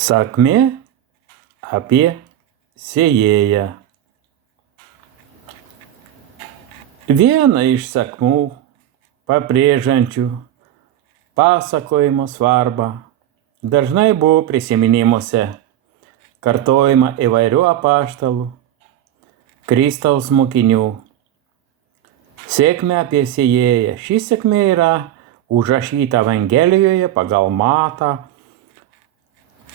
Sakmė apie sėjėją. Viena iš sakmų, pabrėžiančių pasakojimo svarbą, dažnai buvo prisiminimuose kartojama įvairių apaštalų, Kristaus mokinių. Sėkmė apie sėjėją. Ši sėkmė yra užrašyta Evangelijoje pagal Matą,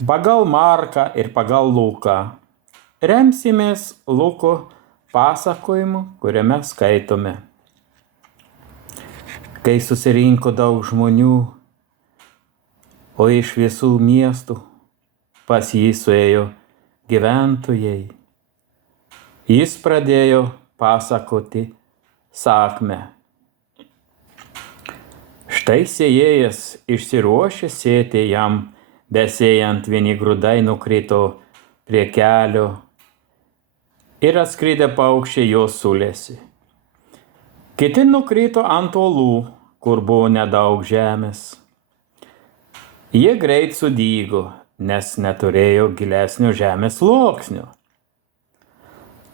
pagal Marką ir pagal Luką. Remsimės Luko pasakojimu, kuriame skaitome. Kai susirinko daug žmonių, o iš visų miestų pas jį suėjo gyventojai, jis pradėjo pasakoti sakmę. Štai sėjėjas išsiruošė sėti, jam besėjant vieni grūdai nukrito prie kelio ir atskridę paukščiai jos sulėsi. Kiti nukrito ant uolų, kur buvo nedaug žemės. Jie greit sudygo, nes neturėjo gilesnio žemės sluoksnio.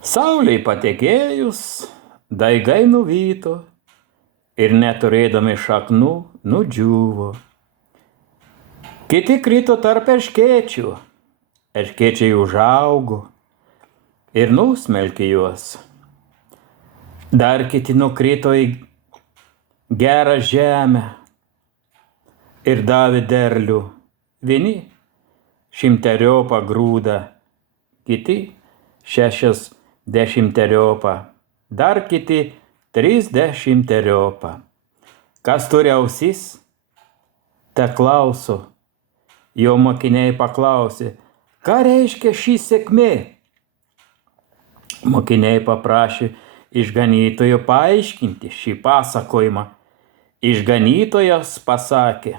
Saulei patekėjus, daigai nuvyto ir neturėdami šaknų nudžiūvo. Kiti krito tarp erškėčių, erškėčiai užaugo ir nusmelkė juos. Dar kiti nukrito į gerą žemę ir davė derlių. Vieni 100 grūdą, kiti 60, dar kiti 30. Kas turi ausis, te klauso. Jo mokiniai paklausė, ką reiškia ši sėkmė? Mokiniai paprašė išganytojo paaiškinti šį pasakojimą. Išganytojas pasakė,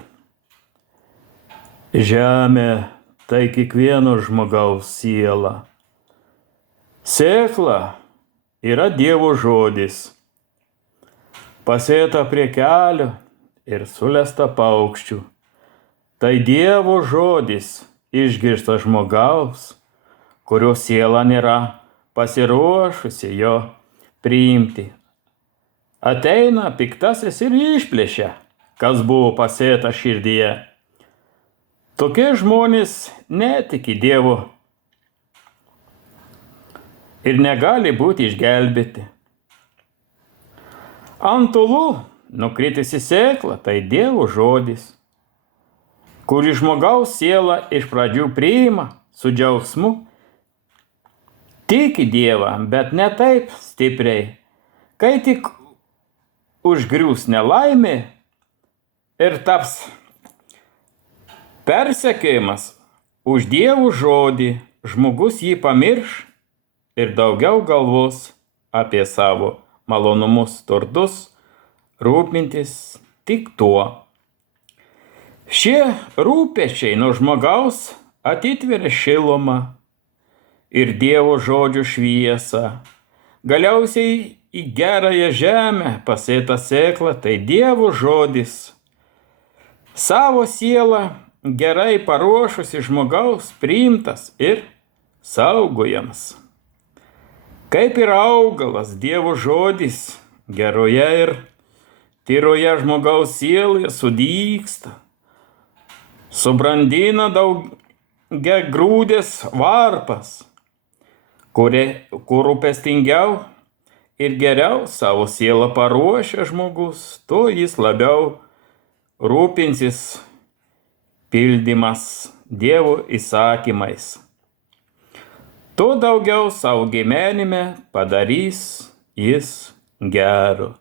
žemė tai kiekvieno žmogaus siela. Sėkla yra Dievo žodis, pasėta prie kelio ir sulesta paukščių. Tai Dievo žodis išgirstas žmogaus, kurio siela nėra pasiruošusi jo priimti. Ateina piktasis ir išplėšia, kas buvo pasėta širdyje. Tokie žmonės netiki Dievu ir negali būti išgelbėti. Ant uolų nukritusi sėkla, tai Dievo žodis, kurį žmogaus siela iš pradžių priima su džiaugsmu, tiki Dievą, bet ne taip stipriai. Kai tik užgriūs nelaimė ir taps persekiojimas už Dievo žodį, žmogus jį pamirš ir daugiau galvos apie savo malonumus, turtus, rūpintis tik tuo. Šie rūpesčiai nuo žmogaus atitveria šilumą ir Dievo žodžio šviesą. Galiausiai į gerąją žemę pasėta sėkla, tai Dievo žodis. Savo sielą gerai paruošusi žmogaus priimtas ir saugojamas. Kaip ir augalas, Dievo žodis geroje ir tyroje žmogaus sieloje sudygsta. Subrandina daugiagrūdės varpas, kur rūpestingiau ir geriau savo sielą paruošia žmogus, tuo jis labiau rūpinsis pildymas Dievo įsakymais. Tuo daugiau savo gyvenime padarys jis gero.